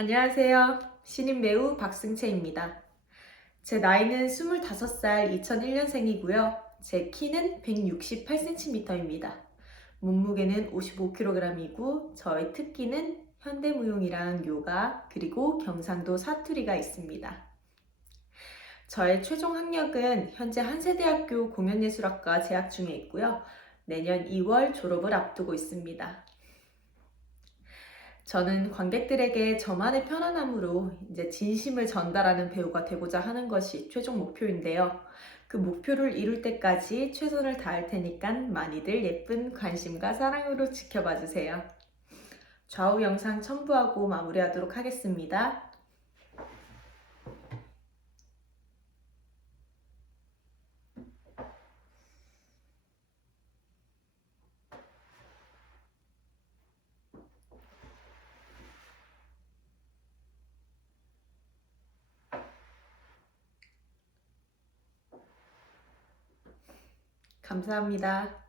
안녕하세요. 신인 배우 박승채입니다. 제 나이는 25살 2001년생이고요. 제 키는 168cm입니다. 몸무게는 55kg이고 저의 특기는 현대무용이랑 요가 그리고 경상도 사투리가 있습니다. 저의 최종 학력은 현재 한세대학교 공연예술학과 재학 중에 있고요. 내년 2월 졸업을 앞두고 있습니다. 저는 관객들에게 저만의 편안함으로 이제 진심을 전달하는 배우가 되고자 하는 것이 최종 목표인데요. 그 목표를 이룰 때까지 최선을 다할 테니까 많이들 예쁜 관심과 사랑으로 지켜봐 주세요. 좌우 영상 첨부하고 마무리하도록 하겠습니다. 감사합니다.